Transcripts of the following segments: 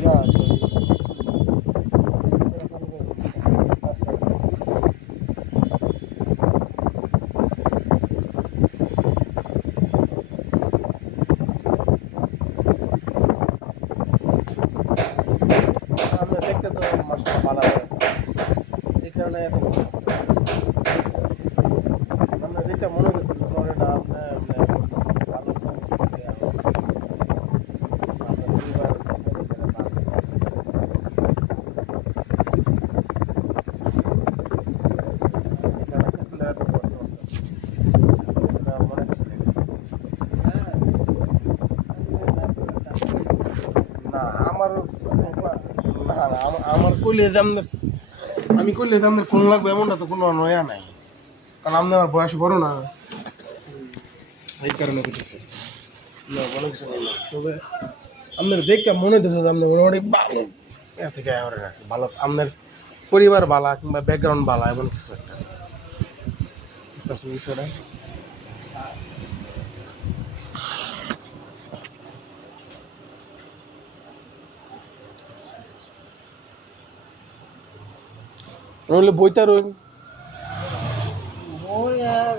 ইয়া তো সেটা সামনে কাজ করে। আমরা দেখতে তো মাশাআল্লাহ ভালো লাগে। এই কারণে এত কষ্ট করতেছি। আমরা দেখতে মনে হচ্ছে তোমার না ভালো ফ্যামিলি আপনার পরিবার এখানে থাকলে এত কষ্ট হতো না, মনে হচ্ছে না আমার না না আমার কইলে দাম আমি কইলে দাম কোন লাগবে এমনটা তো কোনো নয়া নাই, কারণ আপনি আমার বয়স বড় না, এই কারণে করতেছে না কোনো কিছু নেই। তবে আপনার দেখতে মনে হচ্ছে যে আপনি মোটামুটি ভালো এর থেকে ভালো আপনার পরিবার বালা কিংবা ব্যাকগ্রাউন্ড বালা এমন কিছু একটা বুঝতে পারছেন বিষয়টা। নইলে বইটা রইন ওই আর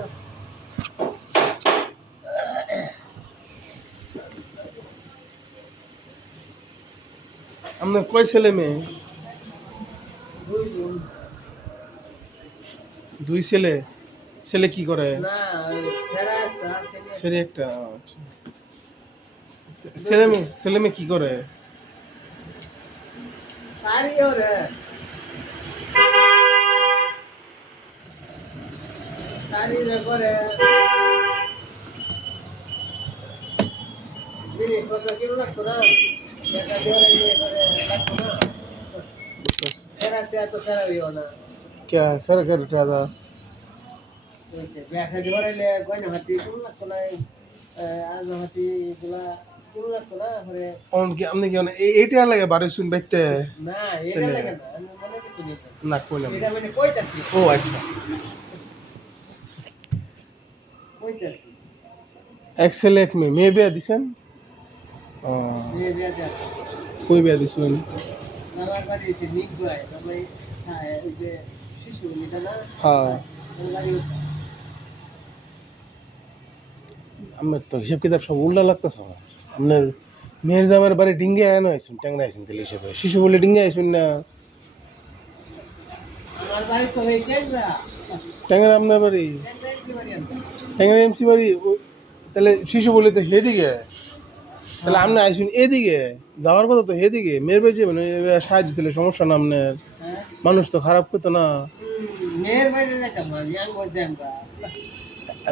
আপনার কয় ছেলে মেয়ে? দুইজন। দুই ছেলে। ছেলে কি করে? না ওই ছেড়া একটা ছেলে একটা। আচ্ছা। ছেলে মেয়ে কি করে? সারিও রে সারি রে করে জিনিস পত্র কিনো লাগতো না, একটা দেওয়ালে নিয়ে করে লাগতো না, ছেড়াতে এত ছেড়াইও না। क्या सर कर रहा था? ব্যাখ্যা দেওয়ালে গয়না হাতি কিনো লাগতো না, আজ হাতি এগুলা কিনো লাগতো না পরে। उनके हमने क्या ना एटी आर लगे बारिश सुन बैठते हैं না এটা লাগে না, আমি মনে কিছু নেই ना कोई ना। এটা মানে কইতাছি ओ अच्छा। কইতাছি एक्सेल एक में मैं भी एडिशन বিয়ে বিয়ে যা कोई भी एडिशन। আমার বাড়ি এসে নিক ভাই তবে হ্যাঁ ওই যে শিশু নিটা না हाँ ওর বাড়ি हमें तो हिसाब किताब सब उल्टा लगता सब हमने मेरे जमाने बारे डिंगे आया ना इसमें टंगरा इसमें दिल्ली से शिशु बोले डिंगे इसमें ना আমার বাড়ি তো হয়ে কেন্দ্রা टंगरा हमने बारी কেন্দ্রা বাড়ি আমরা टंगरा एमसी बारी তাহলে শিশু বলে তো হেদিকে, তাহলে আপনি আইসুন এদিকে যাওয়ার কথা তো হেদিকে মেয়ের বেজে মানে সাহায্য দিলে সমস্যা না আপনার, হ্যাঁ মানুষ তো খারাপ করতো না মেয়ের বাড়ি যাইতাম না ইয়াং করতে আমরা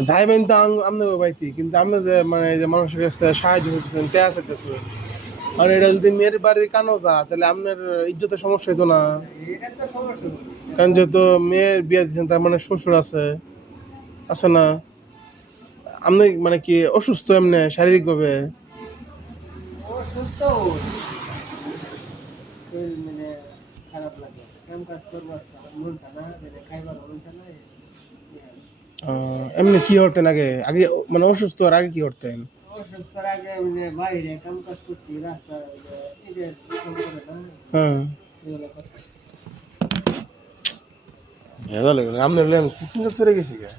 যাইবেন তো আপনার বাইতি, কিন্তু আপনাদের মানে যে মানুষের কাছ থেকে সাহায্য করতেছেন টেয়া চাইতেছেন, আর এটা যদি মেয়ের বাড়ির কানও যা তাহলে আপনার ইজ্জতের সমস্যা হতো না, এটা তো সমস্যা কারণ যেহেতু মেয়ের বিয়ে দিচ্ছেন তার মানে শ্বশুর আছে আছে না, আপনি মানে কি অসুস্থ এমনি শারীরিকভাবে? ও সুস্থ শরীর মানে খারাপ লাগে কাম কাজ করবো মন চানা মানে খাইবার মন চানা এমনি কি করতেন আগে আগে মানে অসুস্থ আর আগে কি করতেন? অসুস্থর আগে মানে বাইরে কাম কাজ করছি রাস্তা এই যে কাম করে না হ্যাঁ এগুলো করতে ভেজা লাগে আপনার লেন চিন্তা করে গেছি গে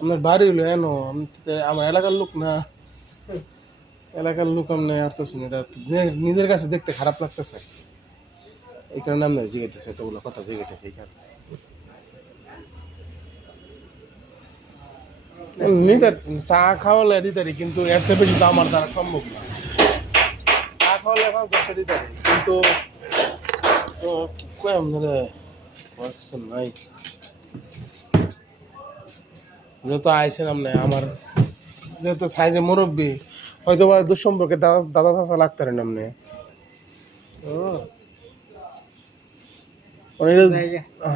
আপনার বাড়ি হলো এনো আমার এলাকার লোক না, এলাকার লোক আপনি আসতেছেন এটা নিজের কাছে দেখতে খারাপ লাগতেছে, এই কারণে আপনার জিগাইতেছে এতগুলো কথা জিগাইতেছে এই কারণে। নিতার চা খাওয়ালে দিতারি কিন্তু এর চেয়ে বেশি তো আমার দ্বারা সম্ভব না, চা খাওয়ালে এখন দশটা দিতারি কিন্তু কি কয় আপনারা কিছু নাই, যেহেতু আইসেন আপনি আমার যেহেতু সাইজে মুরব্বী হয়তো বা দুঃসম্পর্কে দাদা দাদা চাচা লাগতারেন আপনি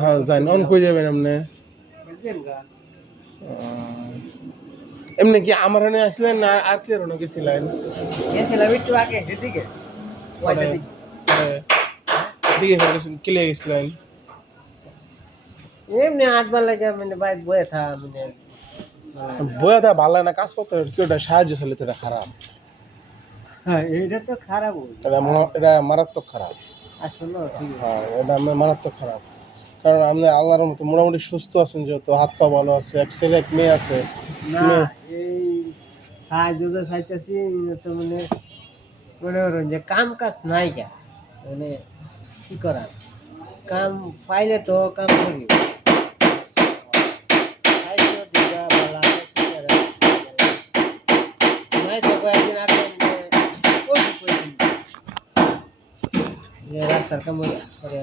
হ্যাঁ যাই অন কই যাবেন আপনি? বুঝলেন গা এমনি কি আমার এখানে আসলেন না আর কি আর গেছিলেন? গেছিলাম একটু আগে এদিকে ওইটা দিকে দিকে গেছেন কিলে গেছিলেন? এমনি আটবার লাগে মানে বাইক বয়ে থা মানে বইয়া তা ভালো না কাজ করতে কি ওটা সাহায্য ছিল তো এটা খারাপ হ্যাঁ এটা তো খারাপ এটা মারাত্মক খারাপ। আসলে ঠিক হ্যাঁ এটা মারাত্মক খারাপ। কারণ আপনি আল্লাহর মতো মোটামুটি সুস্থ আছেন, যেহেতু হাত পা ভালো আছে, এক ছেলে এক মেয়ে আছে। না মেয়ে এই সাহায্য তো চাইতেছি তো মানে মনে করেন যে কাম কাজ নাই কা মানে কি করার কাম পাইলে তো কাম করি খাইছো দিবা বলা কি করার নাই তো কয়েকদিন আগে কইছি যে রাস্তার কাম করে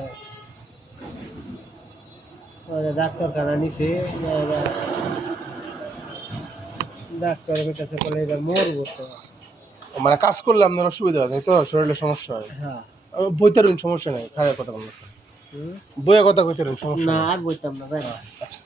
ওরে ডাক্তারখানা নিছে ডাক্তারের কাছে বলে এবার মরবো তো মানে কাজ করলে আপনার অসুবিধা হয়, তাই তো? শরীরের সমস্যা হয়। হ্যাঁ বইতে রইন, সমস্যা নেই, খারাপ কথা বলুন, হুম। বইয়ে কথা কইতে রইন, সমস্যা না নেই। আর বলতাম না ভাই আচ্ছা।